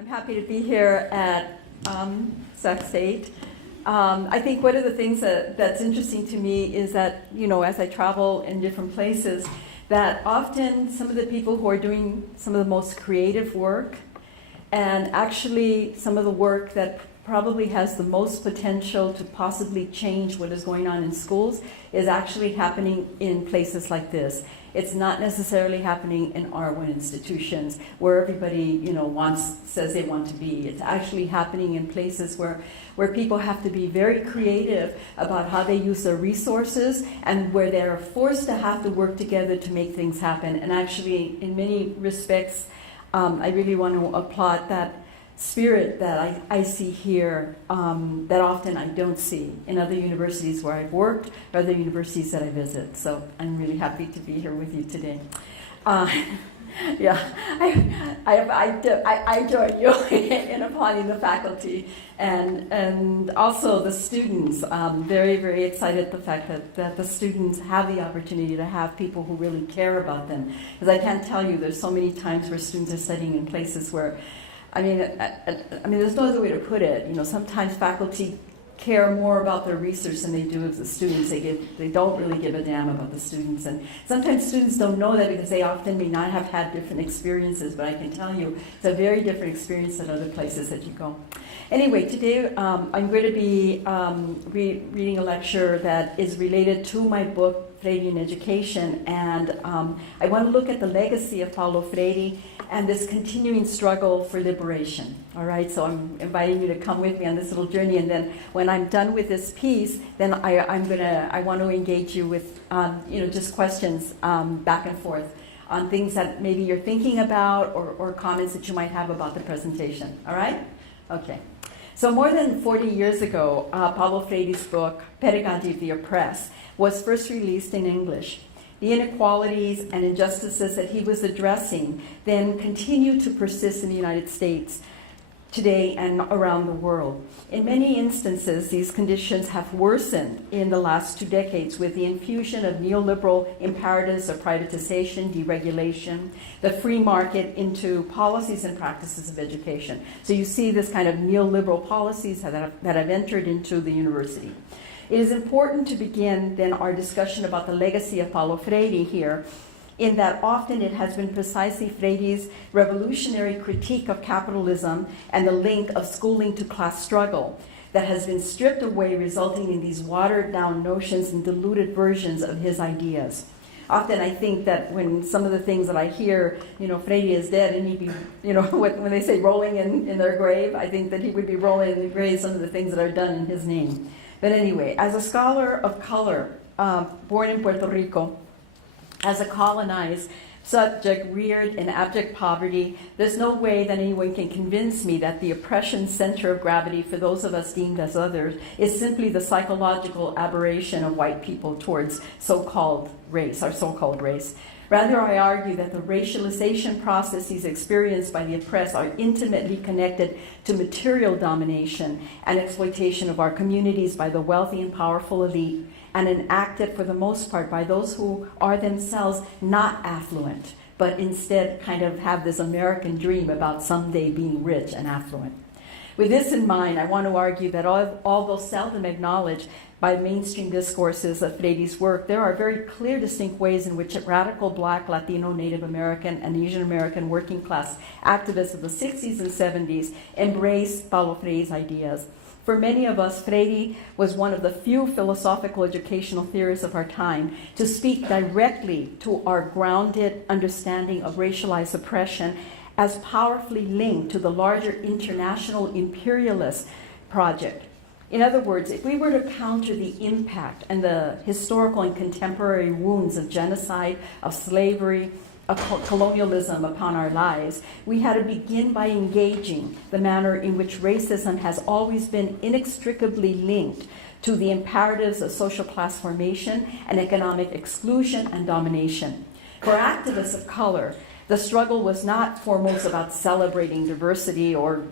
I'm happy to be here at Sac State. I think one of the things that's interesting to me is that, as I travel in different places, that often some of the people who are doing some of the most creative work, and actually some of the work that probably has the most potential to possibly change what is going on in schools, is actually happening in places like this. It's not necessarily happening in R1 institutions where everybody, says they want to be. It's actually happening in places where people have to be very creative about how they use their resources, and where they're forced to have to work together to make things happen. And actually, in many respects, I really want to applaud that spirit that I see here that often I don't see in other universities where I've worked or other universities that I visit. So I'm really happy to be here with you today. I join you in applauding the faculty and also the students. Very, very excited at the fact that the students have the opportunity to have people who really care about them. Because I can't tell you, there's so many times where students are studying in places where I mean, there's no other way to put it. Sometimes faculty care more about their research than they do of the students. They don't really give a damn about the students. And sometimes students don't know that because they often may not have had different experiences, but I can tell you it's a very different experience than other places that you go. Anyway, today I'm going to be reading a lecture that is related to my book, Freire in Education, and I want to look at the legacy of Paulo Freire and this continuing struggle for liberation. All right, so I'm inviting you to come with me on this little journey, and then when I'm done with this piece, then I want to engage you with just questions back and forth on things that maybe you're thinking about, or comments that you might have about the presentation. All right? Okay. So more than 40 years ago, Paulo Freire's book, Pedagogy of the Oppressed, was first released in English. The inequalities and injustices that he was addressing then continue to persist in the United States today and around the world. In many instances, these conditions have worsened in the last 2 decades with the infusion of neoliberal imperatives of privatization, deregulation, the free market into policies and practices of education. So you see this kind of neoliberal policies that have entered into the university. It is important to begin then our discussion about the legacy of Paulo Freire here, in that often it has been precisely Freire's revolutionary critique of capitalism and the link of schooling to class struggle that has been stripped away, resulting in these watered down notions and diluted versions of his ideas. Often I think that when some of the things that I hear, Freire is dead, and he'd be, when they say rolling in their grave, I think that he would be rolling in the grave some of the things that are done in his name. But anyway, as a scholar of color, born in Puerto Rico, as a colonized subject reared in abject poverty, there's no way that anyone can convince me that the oppression center of gravity for those of us deemed as others is simply the psychological aberration of white people towards so-called race, our so-called race. Rather, I argue that the racialization processes experienced by the oppressed are intimately connected to material domination and exploitation of our communities by the wealthy and powerful elite, and enacted for the most part by those who are themselves not affluent, but instead kind of have this American dream about someday being rich and affluent. With this in mind, I want to argue that although seldom acknowledged by mainstream discourses of Freire's work, there are very clear, distinct ways in which radical Black, Latino, Native American, and Asian American working class activists of the 60s and 70s embraced Paulo Freire's ideas. For many of us, Freire was one of the few philosophical educational theorists of our time to speak directly to our grounded understanding of racialized oppression as powerfully linked to the larger international imperialist project. In other words, if we were to counter the impact and the historical and contemporary wounds of genocide, of slavery, of colonialism upon our lives, we had to begin by engaging the manner in which racism has always been inextricably linked to the imperatives of social class formation and economic exclusion and domination. For activists of color, the struggle was not foremost about celebrating diversity or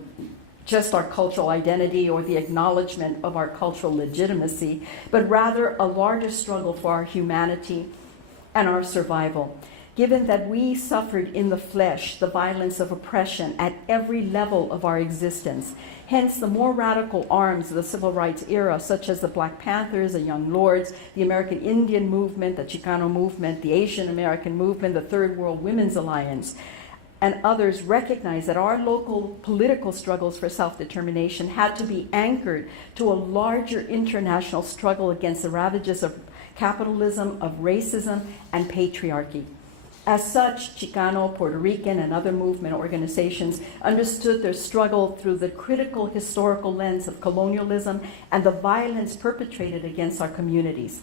just our cultural identity or the acknowledgement of our cultural legitimacy, but rather a larger struggle for our humanity and our survival. given that we suffered in the flesh the violence of oppression at every level of our existence. Hence, the more radical arms of the civil rights era, such as the Black Panthers, the Young Lords, the American Indian movement, the Chicano movement, the Asian American movement, the Third World Women's Alliance, and others, recognized that our local political struggles for self-determination had to be anchored to a larger international struggle against the ravages of capitalism, of racism, and patriarchy. As such, Chicano, Puerto Rican, and other movement organizations understood their struggle through the critical historical lens of colonialism and the violence perpetrated against our communities.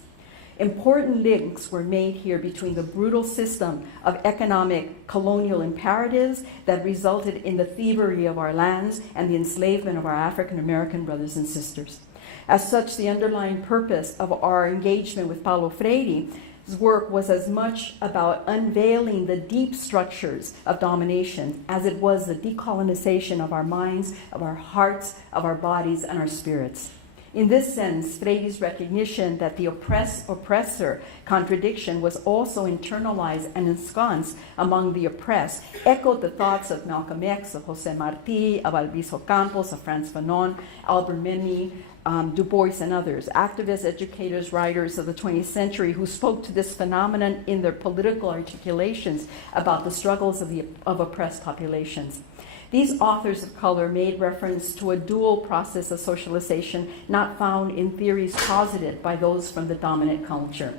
Important links were made here between the brutal system of economic colonial imperatives that resulted in the thievery of our lands and the enslavement of our African American brothers and sisters. As such, the underlying purpose of our engagement with Paulo Freire's work was as much about unveiling the deep structures of domination as it was the decolonization of our minds, of our hearts, of our bodies, and our spirits. In this sense, Freire's recognition that the oppressor contradiction was also internalized and ensconced among the oppressed echoed the thoughts of Malcolm X, of José Martí, of Alviso Campos, of Frantz Fanon, Albert Memmi, Du Bois, and others, activists, educators, writers of the 20th century who spoke to this phenomenon in their political articulations about the struggles of oppressed populations. These authors of color made reference to a dual process of socialization not found in theories posited by those from the dominant culture.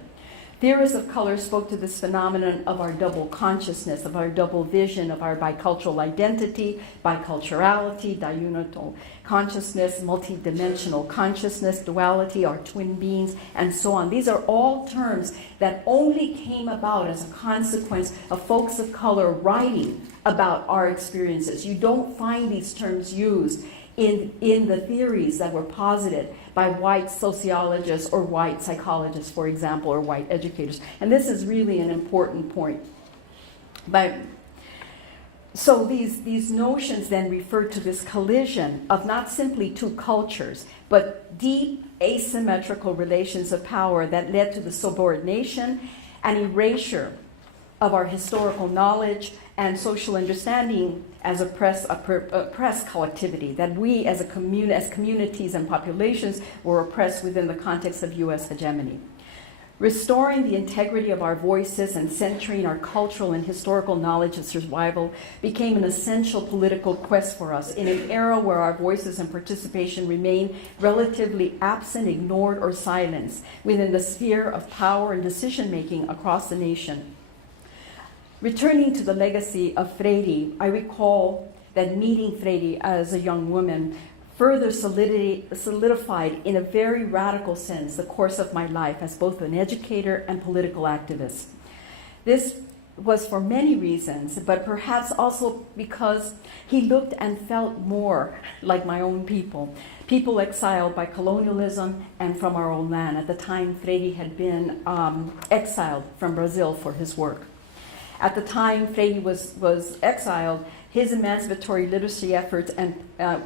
Theorists of color spoke to this phenomenon of our double consciousness, of our double vision, of our bicultural identity, biculturality, diunital consciousness, multidimensional consciousness, duality, our twin beings, and so on. These are all terms that only came about as a consequence of folks of color writing about our experiences. You don't find these terms used in the theories that were posited by white sociologists or white psychologists, for example, or white educators. And this is really an important point. So these notions then refer to this collision of not simply two cultures, but deep asymmetrical relations of power that led to the subordination and erasure of our historical knowledge and social understanding as oppressed collectivity, that we as communities and populations were oppressed within the context of U.S. hegemony. Restoring the integrity of our voices and centering our cultural and historical knowledge of survival became an essential political quest for us in an era where our voices and participation remain relatively absent, ignored, or silenced within the sphere of power and decision-making across the nation. Returning to the legacy of Freire, I recall that meeting Freire as a young woman further solidified in a very radical sense the course of my life as both an educator and political activist. This was for many reasons, but perhaps also because he looked and felt more like my own people exiled by colonialism and from our own land. At the time, Freire had been exiled from Brazil for his work. At the time Freire was exiled, his emancipatory literacy efforts and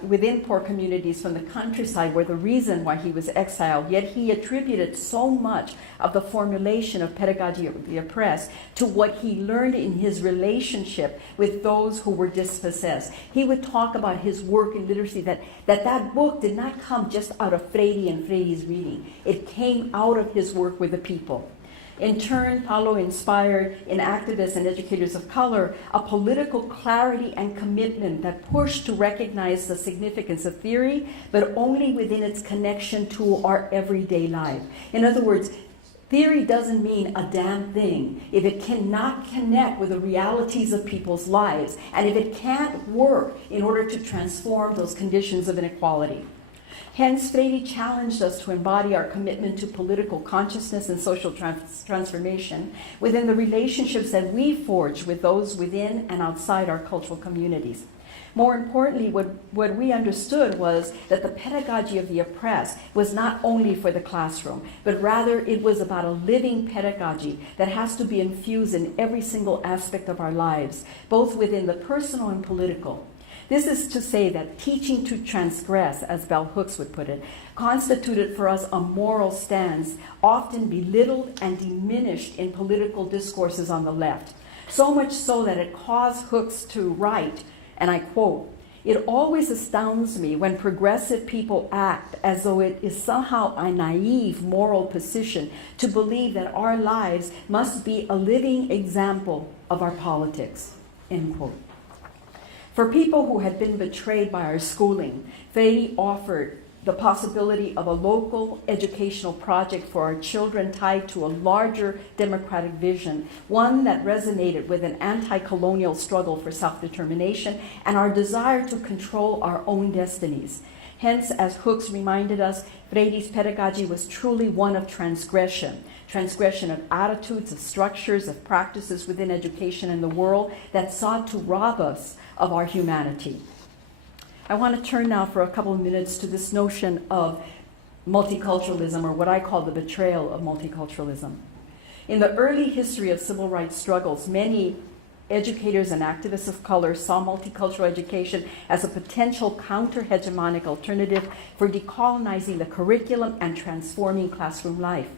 within poor communities from the countryside were the reason why he was exiled, yet he attributed so much of the formulation of pedagogy of the oppressed to what he learned in his relationship with those who were dispossessed. He would talk about his work in literacy, that book did not come just out of Freire and Freire's reading. It came out of his work with the people. In turn, Paulo inspired in activists and educators of color a political clarity and commitment that pushed to recognize the significance of theory, but only within its connection to our everyday life. In other words, theory doesn't mean a damn thing if it cannot connect with the realities of people's lives, and if it can't work in order to transform those conditions of inequality. Hence, Freire challenged us to embody our commitment to political consciousness and social transformation within the relationships that we forge with those within and outside our cultural communities. More importantly, what we understood was that the pedagogy of the oppressed was not only for the classroom, but rather it was about a living pedagogy that has to be infused in every single aspect of our lives, both within the personal and political. This is to say that teaching to transgress, as Bell Hooks would put it, constituted for us a moral stance often belittled and diminished in political discourses on the left. So much so that it caused Hooks to write, and I quote, "It always astounds me when progressive people act as though it is somehow a naive moral position to believe that our lives must be a living example of our politics," end quote. For people who had been betrayed by our schooling, Freire offered the possibility of a local educational project for our children tied to a larger democratic vision, one that resonated with an anti-colonial struggle for self-determination and our desire to control our own destinies. Hence, as Hooks reminded us, Freire's pedagogy was truly one of transgression of attitudes, of structures, of practices within education and the world that sought to rob us of our humanity. I want to turn now for a couple of minutes to this notion of multiculturalism, or what I call the betrayal of multiculturalism. In the early history of civil rights struggles, many educators and activists of color saw multicultural education as a potential counter-hegemonic alternative for decolonizing the curriculum and transforming classroom life.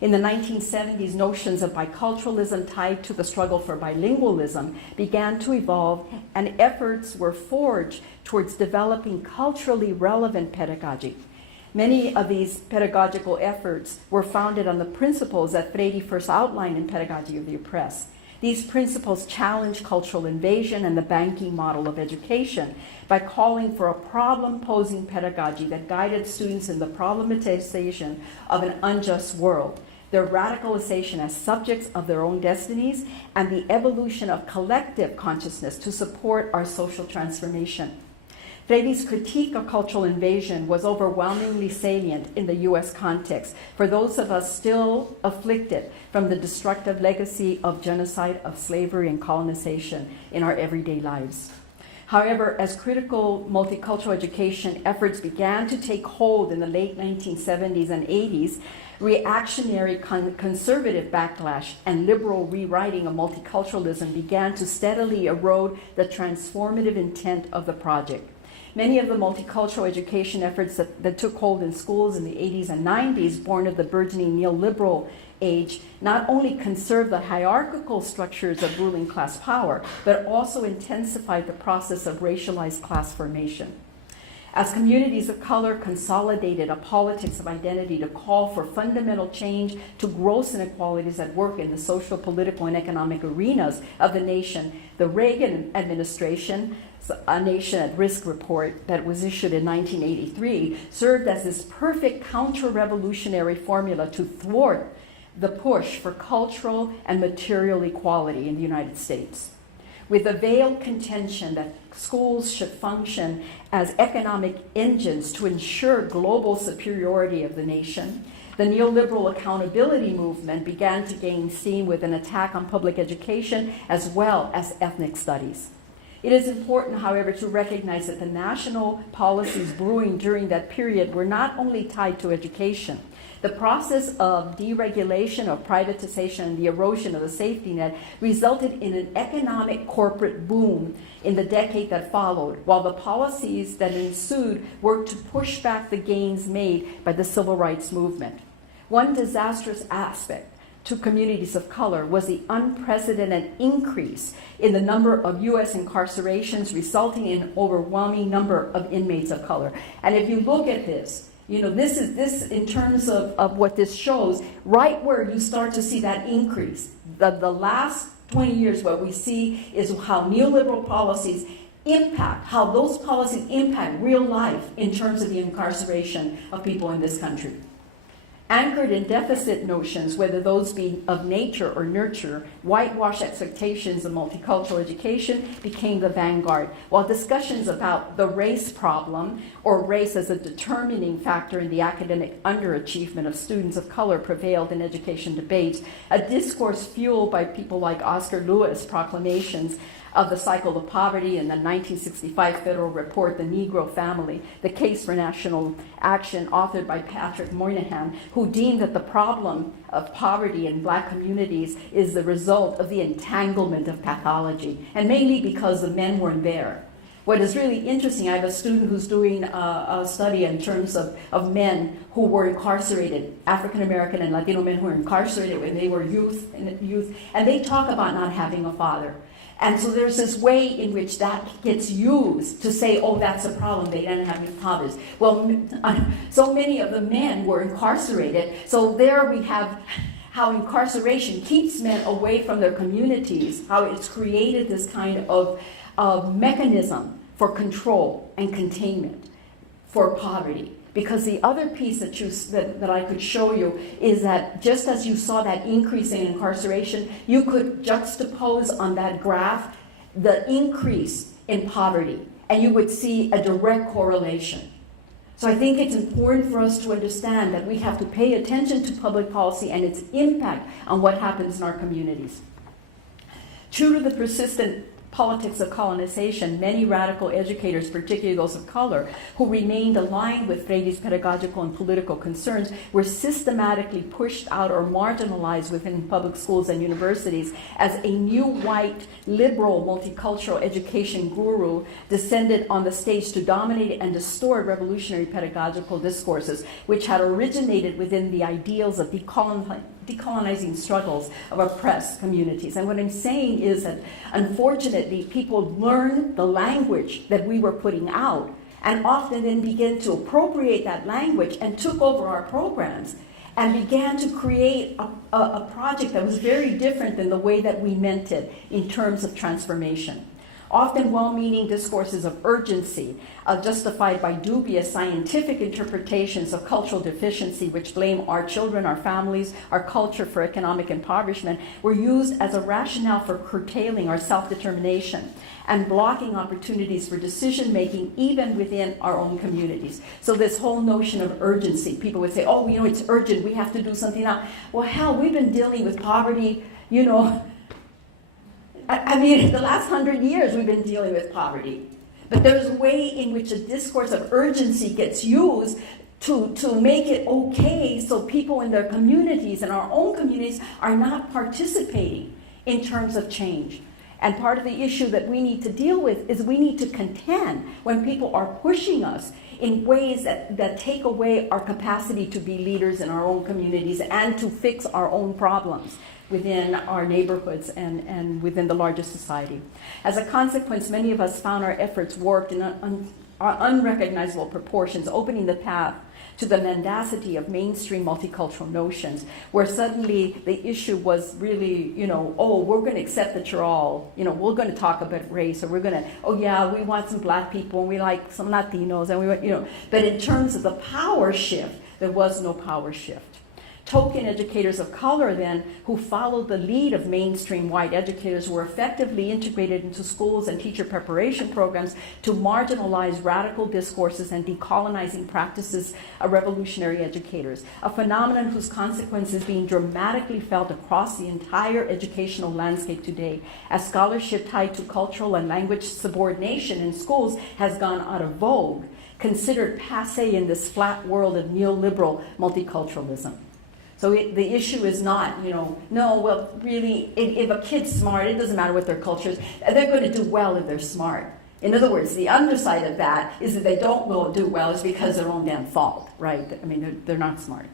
In the 1970s, notions of biculturalism tied to the struggle for bilingualism began to evolve, and efforts were forged towards developing culturally relevant pedagogy. Many of these pedagogical efforts were founded on the principles that Freire first outlined in Pedagogy of the Oppressed. These principles challenge cultural invasion and the banking model of education by calling for a problem-posing pedagogy that guided students in the problematization of an unjust world, their radicalization as subjects of their own destinies, and the evolution of collective consciousness to support our social transformation. Freire's critique of cultural invasion was overwhelmingly salient in the U.S. context for those of us still afflicted from the destructive legacy of genocide, of slavery, and colonization in our everyday lives. However, as critical multicultural education efforts began to take hold in the late 1970s and 80s, reactionary conservative backlash and liberal rewriting of multiculturalism began to steadily erode the transformative intent of the project. Many of the multicultural education efforts that took hold in schools in the 80s and 90s, born of the burgeoning neoliberal age, not only conserved the hierarchical structures of ruling class power, but also intensified the process of racialized class formation. As communities of color consolidated a politics of identity to call for fundamental change to gross inequalities at work in the social, political, and economic arenas of the nation, the Reagan administration, A Nation at Risk report that was issued in 1983, served as this perfect counter-revolutionary formula to thwart the push for cultural and material equality in the United States. With a veiled contention that schools should function as economic engines to ensure global superiority of the nation, the neoliberal accountability movement began to gain steam with an attack on public education as well as ethnic studies. It is important, however, to recognize that the national policies brewing during that period were not only tied to education. The process of deregulation, of privatization, and the erosion of the safety net resulted in an economic corporate boom in the decade that followed, while the policies that ensued worked to push back the gains made by the civil rights movement. One disastrous aspect to communities of color was the unprecedented increase in the number of U.S. incarcerations, resulting in an overwhelming number of inmates of color. And if you look at this, this is in terms of what this shows, right where you start to see that increase. The last 20 years, what we see is how neoliberal policies impact, how those policies impact real life in terms of the incarceration of people in this country. Anchored in deficit notions, whether those be of nature or nurture, whitewash expectations of multicultural education became the vanguard, while discussions about the race problem, or race as a determining factor in the academic underachievement of students of color, prevailed in education debates, a discourse fueled by people like Oscar Lewis' proclamations of the cycle of poverty in the 1965 federal report, The Negro Family, the case for national action, authored by Patrick Moynihan, who deemed that the problem of poverty in Black communities is the result of the entanglement of pathology, and mainly because the men weren't there. What is really interesting, I have a student who's doing a study in terms of men who were incarcerated, African American and Latino men who were incarcerated when they were youth, and they talk about not having a father. And so there's this way in which that gets used to say, oh, that's a problem, they didn't have any fathers. Well, so many of the men were incarcerated, so there we have how incarceration keeps men away from their communities, how it's created this kind of mechanism for control and containment for poverty. Because the other piece that I could show you is that just as you saw that increase in incarceration, you could juxtapose on that graph the increase in poverty, and you would see a direct correlation. So I think it's important for us to understand that we have to pay attention to public policy and its impact on what happens in our communities. True to the persistent politics of colonization, many radical educators, particularly those of color, who remained aligned with Freire's pedagogical and political concerns, were systematically pushed out or marginalized within public schools and universities as a new white, liberal, multicultural education guru descended on the stage to dominate and distort revolutionary pedagogical discourses, which had originated within the ideals of decolonizing struggles of oppressed communities. And what I'm saying is that, unfortunately, people learn the language that we were putting out and often then began to appropriate that language and took over our programs and began to create a project that was very different than the way that we meant it in terms of transformation. Often well-meaning discourses of urgency, justified by dubious scientific interpretations of cultural deficiency, which blame our children, our families, our culture for economic impoverishment, were used as a rationale for curtailing our self-determination and blocking opportunities for decision-making even within our own communities. So this whole notion of urgency, people would say, oh, it's urgent, we have to do something now. Well, hell, we've been dealing with poverty, I mean, the last 100 years we've been dealing with poverty. But there's a way in which a discourse of urgency gets used to make it okay so people in their communities and our own communities are not participating in terms of change. And part of the issue that we need to deal with is we need to contend when people are pushing us in ways that take away our capacity to be leaders in our own communities and to fix our own problems within our neighborhoods and within the larger society. As a consequence, many of us found our efforts warped in unrecognizable proportions, opening the path to the mendacity of mainstream multicultural notions, where suddenly the issue was really, oh, we're going to accept that you're all, we're going to talk about race, or we're going to, oh yeah, we want some black people, and we like some Latinos, and we want, but in terms of the power shift, there was no power shift. Token educators of color then, who followed the lead of mainstream white educators, were effectively integrated into schools and teacher preparation programs to marginalize radical discourses and decolonizing practices of revolutionary educators, a phenomenon whose consequence is being dramatically felt across the entire educational landscape today, as scholarship tied to cultural and language subordination in schools has gone out of vogue, considered passé in this flat world of neoliberal multiculturalism. So the issue is not, really, if a kid's smart, it doesn't matter what their culture is, they're going to do well if they're smart. In other words, the underside of that is that they don't do well is because their own damn fault, right? I mean, they're not smart.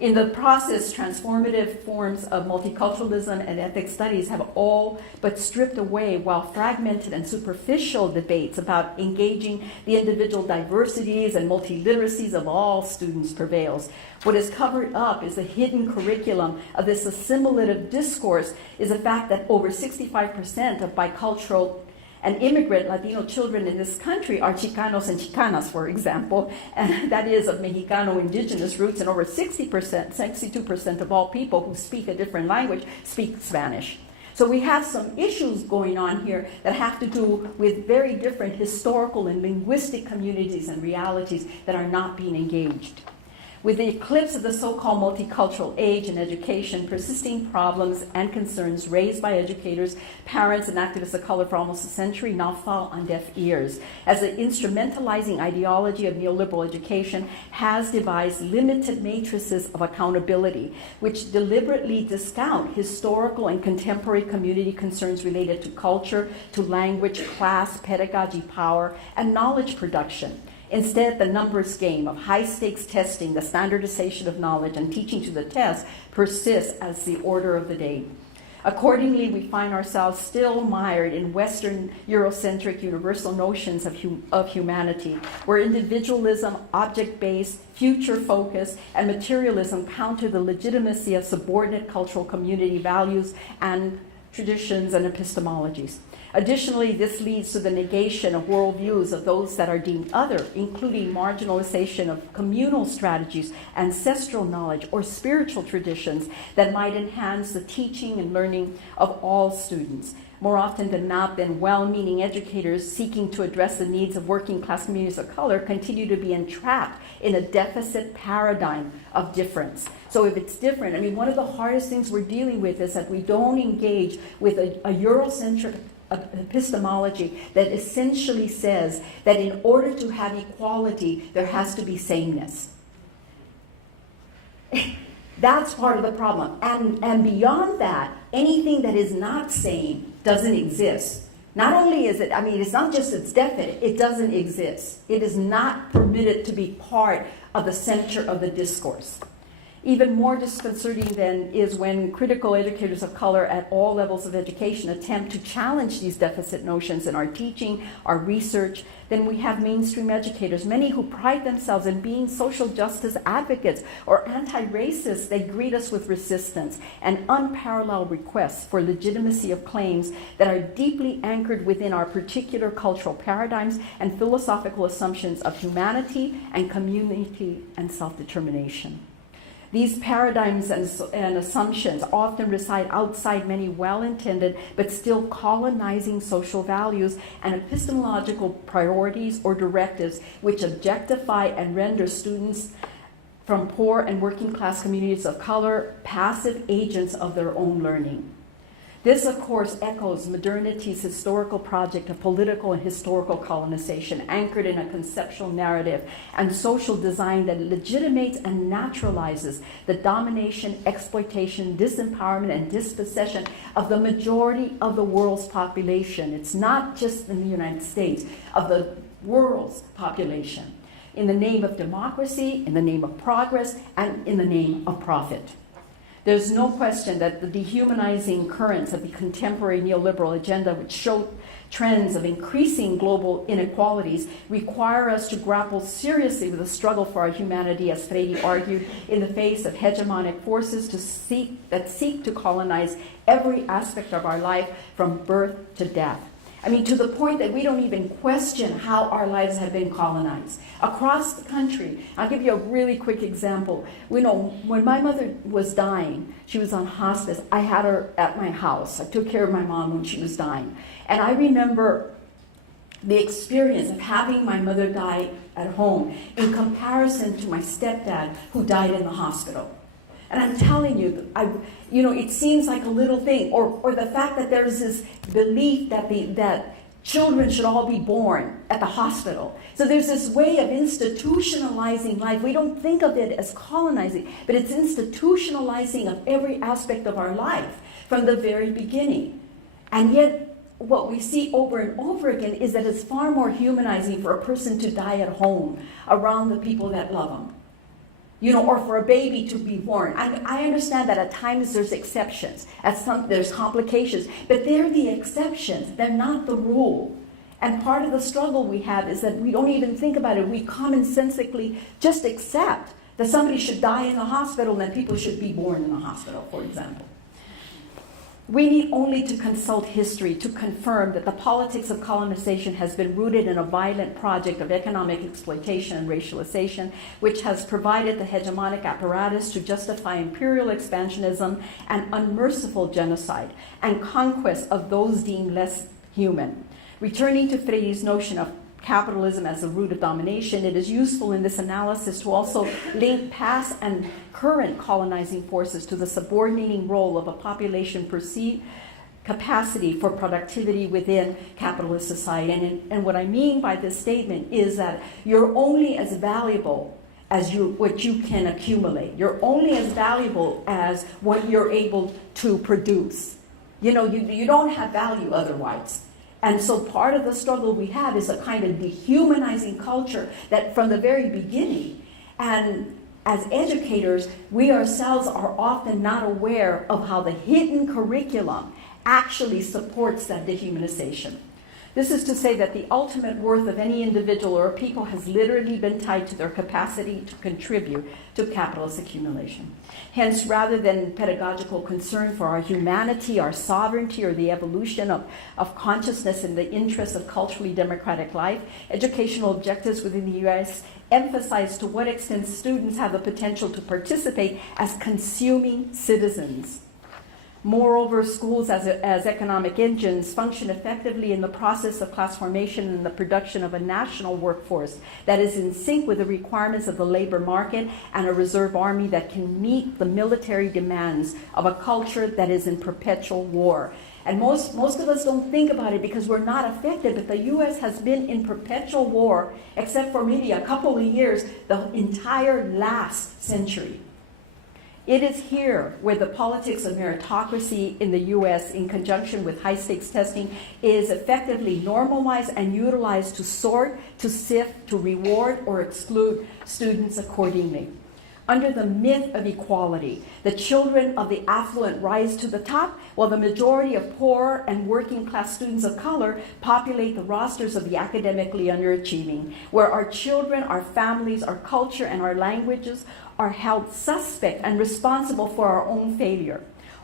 In the process, transformative forms of multiculturalism and ethnic studies have all but stripped away, while fragmented and superficial debates about engaging the individual diversities and multiliteracies of all students prevails. What is covered up is the hidden curriculum of this assimilative discourse is the fact that over 65% of bicultural and immigrant Latino children in this country are Chicanos and Chicanas, for example, and that is of Mexicano indigenous roots, and over 62% of all people who speak a different language speak Spanish. So we have some issues going on here that have to do with very different historical and linguistic communities and realities that are not being engaged. With the eclipse of the so-called multicultural age in education, persisting problems and concerns raised by educators, parents, and activists of color for almost a century now fall on deaf ears, as the instrumentalizing ideology of neoliberal education has devised limited matrices of accountability, which deliberately discount historical and contemporary community concerns related to culture, to language, class, pedagogy, power, and knowledge production. Instead, the numbers game of high-stakes testing, the standardization of knowledge, and teaching to the test persists as the order of the day. Accordingly, we find ourselves still mired in Western Eurocentric universal notions of humanity, where individualism, object-based, future-focused, and materialism counter the legitimacy of subordinate cultural community values and traditions and epistemologies. Additionally, this leads to the negation of worldviews of those that are deemed other, including marginalization of communal strategies, ancestral knowledge, or spiritual traditions that might enhance the teaching and learning of all students. More often than not, then well-meaning educators seeking to address the needs of working-class communities of color continue to be entrapped in a deficit paradigm of difference. So if it's different, I mean, one of the hardest things we're dealing with is that we don't engage with a Eurocentric epistemology that essentially says that in order to have equality, there has to be sameness. That's part of the problem. And beyond that, anything that is not same doesn't exist. Not only is it, I mean, it's not just it's definite, it doesn't exist. It is not permitted to be part of the center of the discourse. Even more disconcerting then is when critical educators of color at all levels of education attempt to challenge these deficit notions in our teaching, our research. Then we have mainstream educators, many who pride themselves in being social justice advocates or anti-racists. They greet us with resistance and unparalleled requests for legitimacy of claims that are deeply anchored within our particular cultural paradigms and philosophical assumptions of humanity and community and self-determination. These paradigms and assumptions often reside outside many well-intended but still colonizing social values and epistemological priorities or directives which objectify and render students from poor and working class communities of color passive agents of their own learning. This, of course, echoes modernity's historical project of political and historical colonization, anchored in a conceptual narrative and social design that legitimates and naturalizes the domination, exploitation, disempowerment, and dispossession of the majority of the world's population. It's not just in the United States, of the world's population, in the name of democracy, in the name of progress, and in the name of profit. There's no question that the dehumanizing currents of the contemporary neoliberal agenda, which show trends of increasing global inequalities, require us to grapple seriously with the struggle for our humanity, as Freire argued, in the face of hegemonic forces that seek to colonize every aspect of our life from birth to death. I mean, to the point that we don't even question how our lives have been colonized. Across the country, I'll give you a really quick example. You know, when my mother was dying, she was on hospice, I had her at my house. I took care of my mom when she was dying. And I remember the experience of having my mother die at home in comparison to my stepdad who died in the hospital. And I'm telling you, it seems like a little thing, or the fact that there's this belief that children should all be born at the hospital. So there's this way of institutionalizing life. We don't think of it as colonizing, but it's institutionalizing of every aspect of our life from the very beginning. And yet, what we see over and over again is that it's far more humanizing for a person to die at home around the people that love them. Or for a baby to be born. I understand that at times there's exceptions, there's complications, but they're the exceptions, they're not the rule. And part of the struggle we have is that we don't even think about it. We commonsensically just accept that somebody should die in the hospital and that people should be born in the hospital, for example. We need only to consult history to confirm that the politics of colonization has been rooted in a violent project of economic exploitation and racialization, which has provided the hegemonic apparatus to justify imperial expansionism and unmerciful genocide and conquest of those deemed less human. Returning to Freire's notion of capitalism as the root of domination, it is useful in this analysis to also link past and current colonizing forces to the subordinating role of a population perceived capacity for productivity within capitalist society. And what I mean by this statement is that you're only as valuable as what you can accumulate. You're only as valuable as what you're able to produce. You know, you don't have value otherwise. And so part of the struggle we have is a kind of dehumanizing culture that from the very beginning, and as educators, we ourselves are often not aware of how the hidden curriculum actually supports that dehumanization. This is to say that the ultimate worth of any individual or people has literally been tied to their capacity to contribute to capitalist accumulation. Hence, rather than pedagogical concern for our humanity, our sovereignty, or the evolution of consciousness in the interest of culturally democratic life, educational objectives within the U.S. emphasize to what extent students have the potential to participate as consuming citizens. Moreover, schools as economic engines function effectively in the process of class formation and the production of a national workforce that is in sync with the requirements of the labor market and a reserve army that can meet the military demands of a culture that is in perpetual war. And most of us don't think about it because we're not affected, but the U.S. has been in perpetual war, except for maybe a couple of years, the entire last century. It is here where the politics of meritocracy in the U.S. in conjunction with high-stakes testing is effectively normalized and utilized to sort, to sift, to reward or exclude students accordingly. Under the myth of equality, the children of the affluent rise to the top, while the majority of poor and working class students of color populate the rosters of the academically underachieving, where our children, our families, our culture, and our languages are held suspect and responsible for our own failure.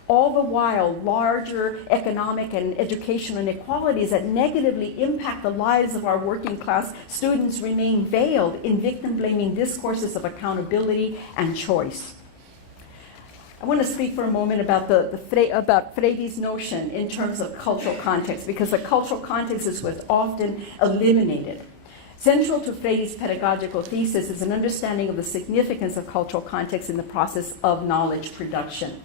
All the while, larger economic and educational inequalities that negatively impact the lives of our working class students remain veiled in victim-blaming discourses of accountability and choice. I want to speak for a moment about about Freire's notion in terms of cultural context, because the cultural context is what's often eliminated. Central to Freire's pedagogical thesis is an understanding of the significance of cultural context in the process of knowledge production.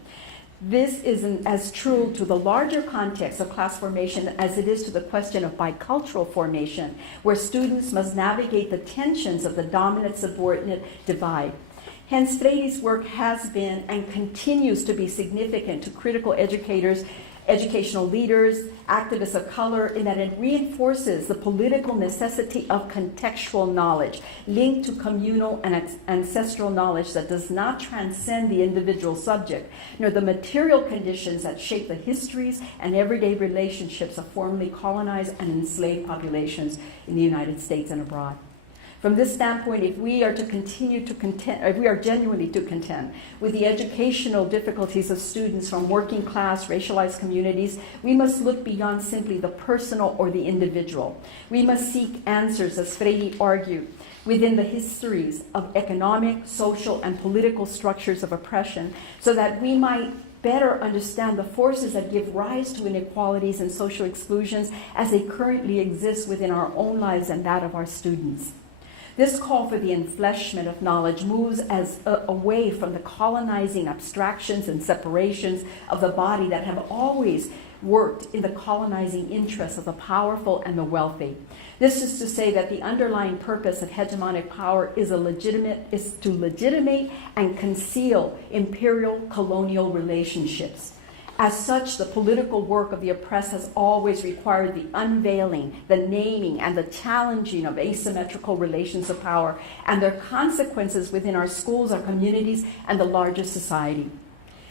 This isn't as true to the larger context of class formation as it is to the question of bicultural formation, where students must navigate the tensions of the dominant-subordinate divide. Hence, Freire's work has been and continues to be significant to critical educators, educational leaders, activists of color, in that it reinforces the political necessity of contextual knowledge linked to communal and ancestral knowledge that does not transcend the individual subject, nor the material conditions that shape the histories and everyday relationships of formerly colonized and enslaved populations in the United States and abroad. From this standpoint, if we are genuinely to contend with the educational difficulties of students from working class, racialized communities, we must look beyond simply the personal or the individual. We must seek answers, as Freire argued, within the histories of economic, social, and political structures of oppression, so that we might better understand the forces that give rise to inequalities and social exclusions as they currently exist within our own lives and that of our students. This call for the enfleshment of knowledge moves away from the colonizing abstractions and separations of the body that have always worked in the colonizing interests of the powerful and the wealthy. This is to say that the underlying purpose of hegemonic power is to legitimate and conceal imperial colonial relationships. As such, the political work of the oppressed has always required the unveiling, the naming, and the challenging of asymmetrical relations of power and their consequences within our schools, our communities, and the larger society.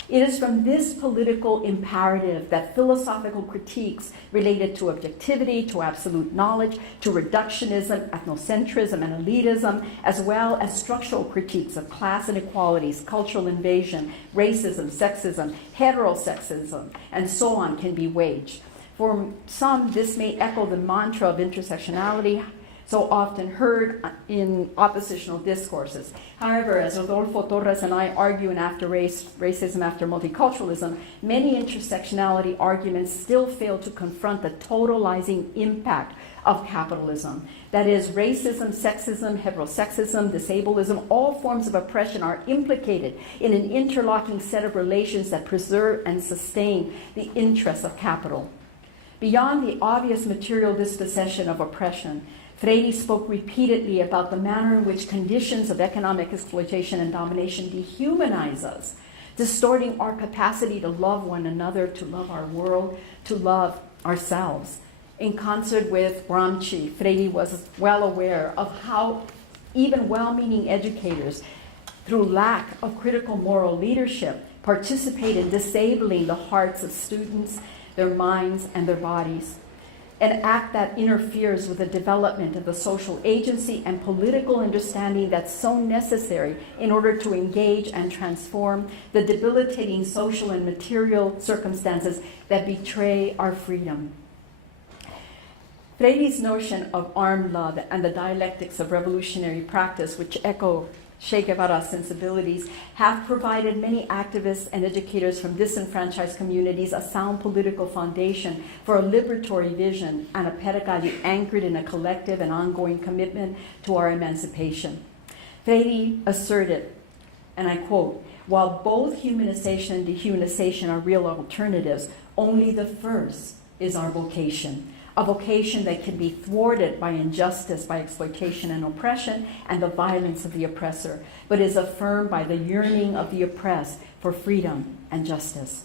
It is from this political imperative that philosophical critiques related to objectivity, to absolute knowledge, to reductionism, ethnocentrism, and elitism, as well as structural critiques of class inequalities, cultural invasion, racism, sexism, heterosexism, and so on, can be waged. For some, this may echo the mantra of intersectionality, so often heard in oppositional discourses. However, as Rodolfo Torres and I argue in After Race, Racism After Multiculturalism, many intersectionality arguments still fail to confront the totalizing impact of capitalism. That is, racism, sexism, heterosexism, disableism, all forms of oppression are implicated in an interlocking set of relations that preserve and sustain the interests of capital. Beyond the obvious material dispossession of oppression, Freire spoke repeatedly about the manner in which conditions of economic exploitation and domination dehumanize us, distorting our capacity to love one another, to love our world, to love ourselves. In concert with Gramsci, Freire was well aware of how even well-meaning educators, through lack of critical moral leadership, participate in disabling the hearts of students, their minds, and their bodies. An act that interferes with the development of the social agency and political understanding that's so necessary in order to engage and transform the debilitating social and material circumstances that betray our freedom. Freire's notion of armed love and the dialectics of revolutionary practice, which echo Che Guevara's sensibilities, have provided many activists and educators from disenfranchised communities a sound political foundation for a liberatory vision and a pedagogy anchored in a collective and ongoing commitment to our emancipation. Freire asserted, and I quote, "While both humanization and dehumanization are real alternatives, only the first is our vocation. A vocation that can be thwarted by injustice, by exploitation and oppression, and the violence of the oppressor, but is affirmed by the yearning of the oppressed for freedom and justice."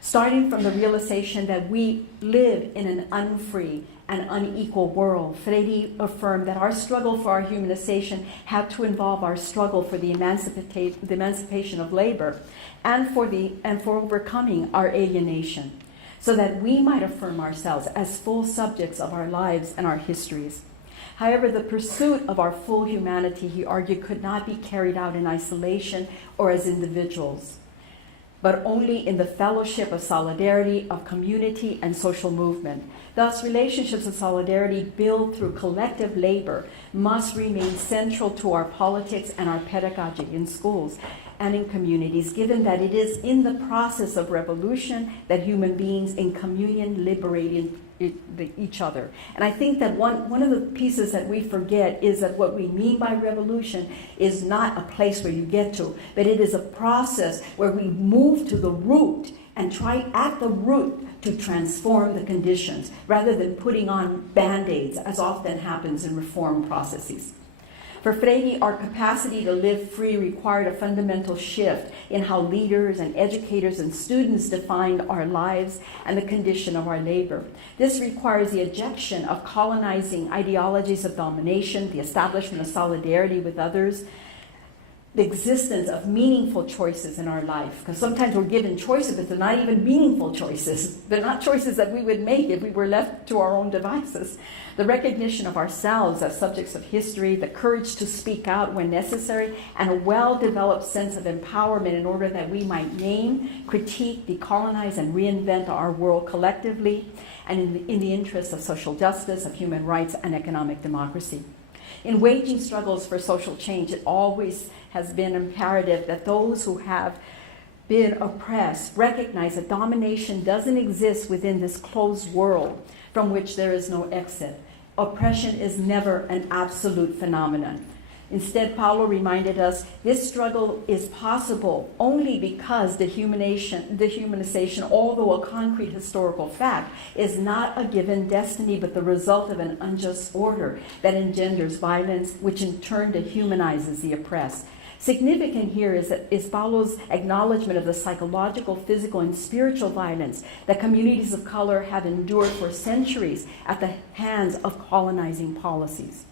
Starting from the realization that we live in an unfree and unequal world, Freire affirmed that our struggle for our humanization had to involve our struggle for the emancipation of labor and for overcoming our alienation, so that we might affirm ourselves as full subjects of our lives and our histories. However, the pursuit of our full humanity, he argued, could not be carried out in isolation or as individuals, but only in the fellowship of solidarity, of community, and social movement. Thus, relationships of solidarity built through collective labor must remain central to our politics and our pedagogy in schools and in communities, given that it is in the process of revolution that human beings in communion liberate each other. And I think that one of the pieces that we forget is that what we mean by revolution is not a place where you get to, but it is a process where we move to the root and try at the root to transform the conditions, rather than putting on Band-Aids, as often happens in reform processes. For Freire, our capacity to live free required a fundamental shift in how leaders and educators and students defined our lives and the condition of our labor. This requires the ejection of colonizing ideologies of domination, the establishment of solidarity with others, the existence of meaningful choices in our life. Because sometimes we're given choices, but they're not even meaningful choices. They're not choices that we would make if we were left to our own devices. The recognition of ourselves as subjects of history, the courage to speak out when necessary, and a well-developed sense of empowerment in order that we might name, critique, decolonize, and reinvent our world collectively and in the interests of social justice, of human rights, and economic democracy. In waging struggles for social change, it always has been imperative that those who have been oppressed recognize that domination doesn't exist within this closed world from which there is no exit. Oppression is never an absolute phenomenon. Instead, Paulo reminded us this struggle is possible only because dehumanization, although a concrete historical fact, is not a given destiny but the result of an unjust order that engenders violence, which in turn dehumanizes the oppressed. Significant here is Paulo's acknowledgement of the psychological, physical, and spiritual violence that communities of color have endured for centuries at the hands of colonizing policies.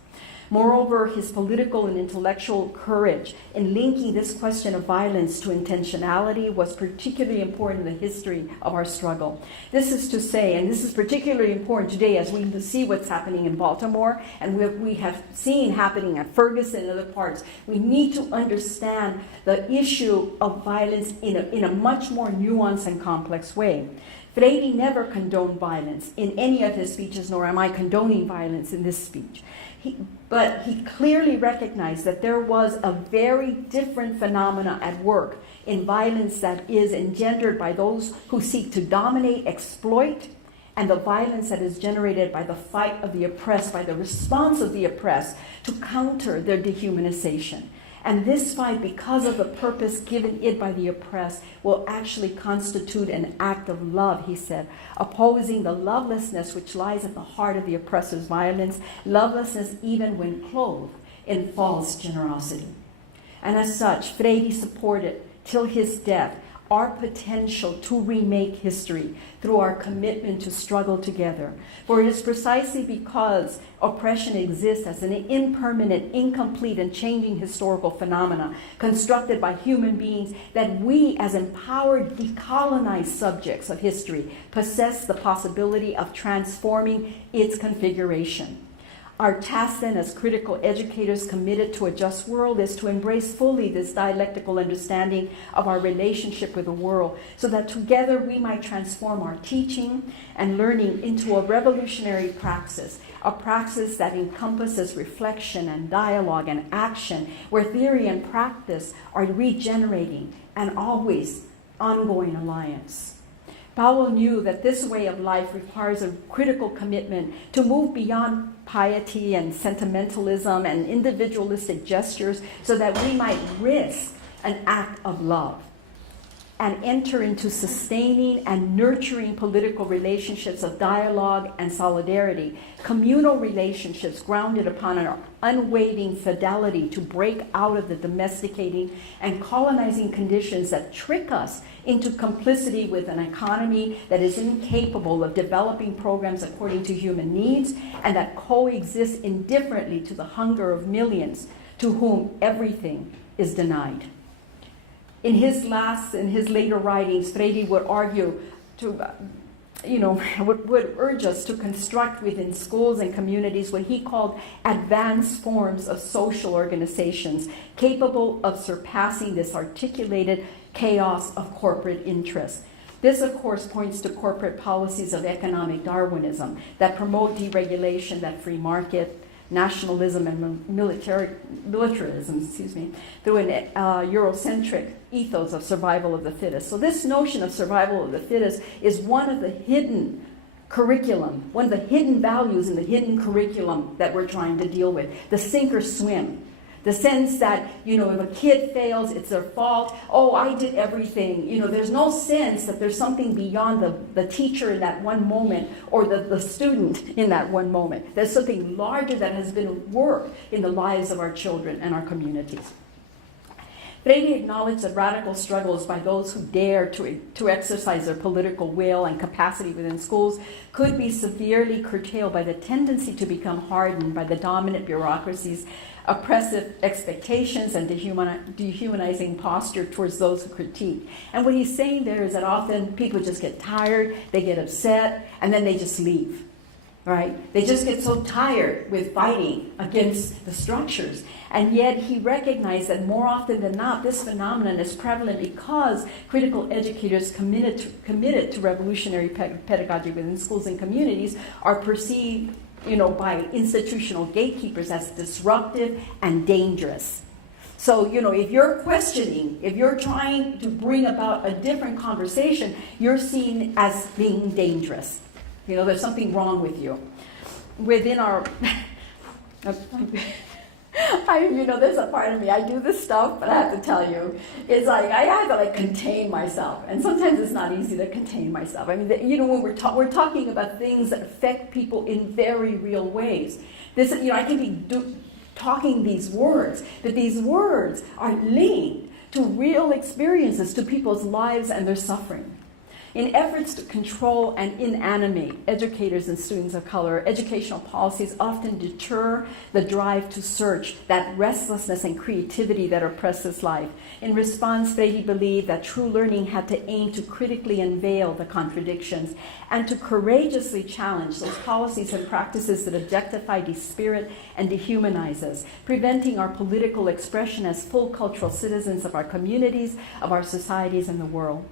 Moreover, his political and intellectual courage in linking this question of violence to intentionality was particularly important in the history of our struggle. This is to say, and this is particularly important today as we see what's happening in Baltimore and we have seen happening at Ferguson and other parts, we need to understand the issue of violence in a much more nuanced and complex way. Freire never condoned violence in any of his speeches, nor am I condoning violence in this speech. But he clearly recognized that there was a very different phenomena at work in violence that is engendered by those who seek to dominate, exploit, and the violence that is generated by the fight of the oppressed, by the response of the oppressed to counter their dehumanization. And this fight, because of the purpose given it by the oppressed, will actually constitute an act of love, he said, opposing the lovelessness which lies at the heart of the oppressor's violence, lovelessness even when clothed in false generosity. And as such, Freire supported, till his death, our potential to remake history through our commitment to struggle together. For it is precisely because oppression exists as an impermanent, incomplete, and changing historical phenomena constructed by human beings that we, as empowered, decolonized subjects of history, possess the possibility of transforming its configuration. Our task then as critical educators committed to a just world is to embrace fully this dialectical understanding of our relationship with the world so that together we might transform our teaching and learning into a revolutionary praxis, a praxis that encompasses reflection and dialogue and action, where theory and practice are regenerating and always ongoing alliance. Paulo knew that this way of life requires a critical commitment to move beyond piety and sentimentalism and individualistic gestures so that we might risk an act of love and enter into sustaining and nurturing political relationships of dialogue and solidarity, communal relationships grounded upon an unwavering fidelity to break out of the domesticating and colonizing conditions that trick us into complicity with an economy that is incapable of developing programs according to human needs and that coexists indifferently to the hunger of millions to whom everything is denied. In his later writings, Freire would argue would urge us to construct within schools and communities what he called advanced forms of social organizations capable of surpassing this articulated chaos of corporate interest. This, of course, points to corporate policies of economic Darwinism that promote deregulation, that free market, nationalism and militarism, through an Eurocentric ethos of survival of the fittest. So this notion of survival of the fittest is one of the hidden curriculum, one of the hidden values in the hidden curriculum that we're trying to deal with, the sink or swim. The sense that, if a kid fails, it's their fault. Oh, I did everything. There's no sense that there's something beyond the teacher in that one moment or the student in that one moment. There's something larger that has been at work in the lives of our children and our communities. Freire acknowledged that radical struggles by those who dare to exercise their political will and capacity within schools could be severely curtailed by the tendency to become hardened by the dominant bureaucracy's oppressive expectations and dehumanizing posture towards those who critique. And what he's saying there is that often people just get tired, they get upset, and then they just leave, right? They just get so tired with fighting against the structures. And yet he recognized that more often than not, this phenomenon is prevalent because critical educators committed to revolutionary pedagogy within schools and communities are perceived by institutional gatekeepers as disruptive and dangerous. So, if you're questioning, if you're trying to bring about a different conversation, you're seen as being dangerous. There's something wrong with you. Within our... there's a part of me, I do this stuff, but I have to tell you, it's like I have to contain myself. And sometimes it's not easy to contain myself. When we're talking about things that affect people in very real ways. I can be talking these words, but these words are linked to real experiences, to people's lives and their suffering. In efforts to control and inanimate educators and students of color, educational policies often deter the drive to search, that restlessness and creativity that oppresses life. In response, Freire believed that true learning had to aim to critically unveil the contradictions and to courageously challenge those policies and practices that objectify, despirit, and dehumanize us, preventing our political expression as full cultural citizens of our communities, of our societies, and the world.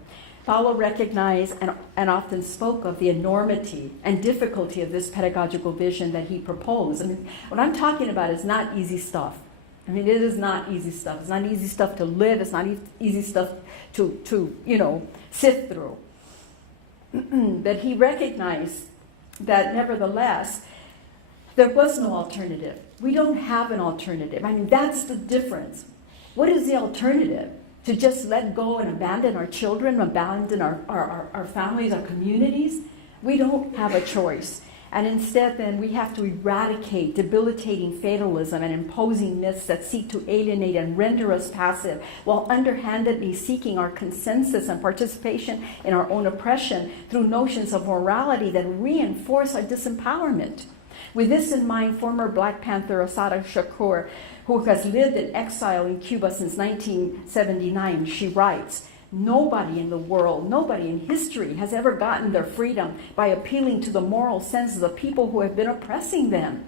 Paulo recognized and often spoke of the enormity and difficulty of this pedagogical vision that he proposed. What I'm talking about is not easy stuff. It is not easy stuff. It's not easy stuff to live. It's not easy stuff to sift through. But he recognized that nevertheless, there was no alternative. We don't have an alternative. I mean, that's the difference. What is the alternative? To just let go and abandon our children, abandon our families, our communities? We don't have a choice. And instead, then, we have to eradicate debilitating fatalism and imposing myths that seek to alienate and render us passive, while underhandedly seeking our consensus and participation in our own oppression through notions of morality that reinforce our disempowerment. With this in mind, former Black Panther Assata Shakur, who has lived in exile in Cuba since 1979, she writes, "Nobody in the world, nobody in history has ever gotten their freedom by appealing to the moral sense of the people who have been oppressing them."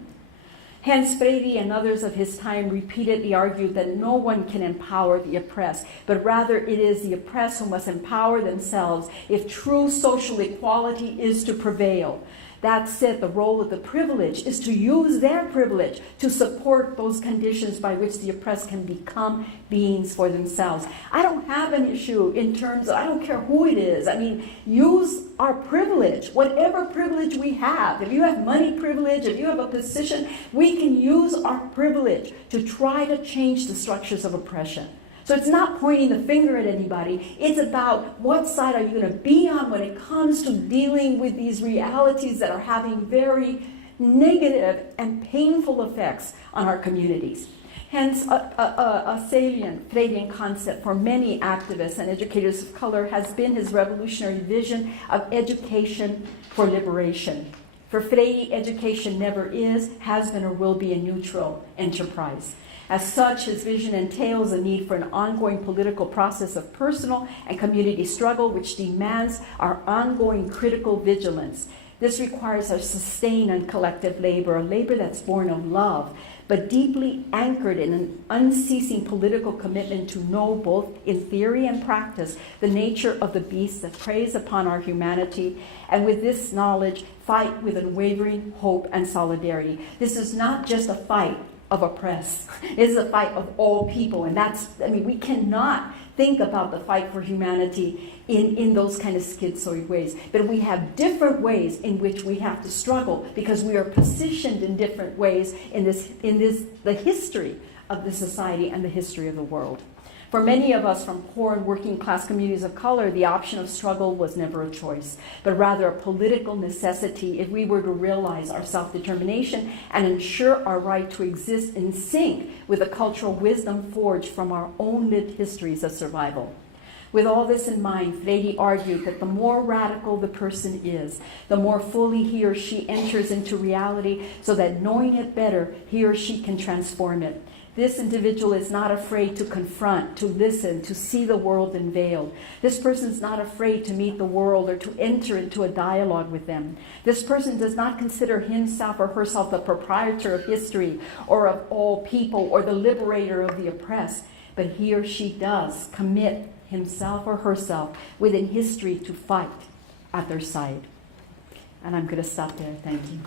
Hence, Freire and others of his time repeatedly argued that no one can empower the oppressed, but rather it is the oppressed who must empower themselves if true social equality is to prevail. That said, the role of the privileged is to use their privilege to support those conditions by which the oppressed can become beings for themselves. I don't have an issue in terms of, I don't care who it is. I mean, use our privilege, whatever privilege we have. If you have money privilege, if you have a position, we can use our privilege to try to change the structures of oppression. So it's not pointing the finger at anybody. It's about what side are you going to be on when it comes to dealing with these realities that are having very negative and painful effects on our communities. Hence, a salient Freirean concept for many activists and educators of color has been his revolutionary vision of education for liberation. For Freire, education never is, has been, or will be a neutral enterprise. As such, his vision entails a need for an ongoing political process of personal and community struggle, which demands our ongoing critical vigilance. This requires our sustained and collective labor, a labor that's born of love, but deeply anchored in an unceasing political commitment to know, both in theory and practice, the nature of the beast that preys upon our humanity, and with this knowledge, fight with unwavering hope and solidarity. This is not just a fight of oppressed. It is a fight of all people. And we cannot think about the fight for humanity in those kind of schizoid ways. But we have different ways in which we have to struggle because we are positioned in different ways in the history of the society and the history of the world. For many of us from poor and working class communities of color, the option of struggle was never a choice, but rather a political necessity if we were to realize our self-determination and ensure our right to exist in sync with the cultural wisdom forged from our own lived histories of survival. With all this in mind, Freire argued that the more radical the person is, the more fully he or she enters into reality, so that knowing it better, he or she can transform it. This individual is not afraid to confront, to listen, to see the world unveiled. This person is not afraid to meet the world or to enter into a dialogue with them. This person does not consider himself or herself the proprietor of history or of all people or the liberator of the oppressed, but he or she does commit himself or herself within history to fight at their side. And I'm going to stop there. Thank you.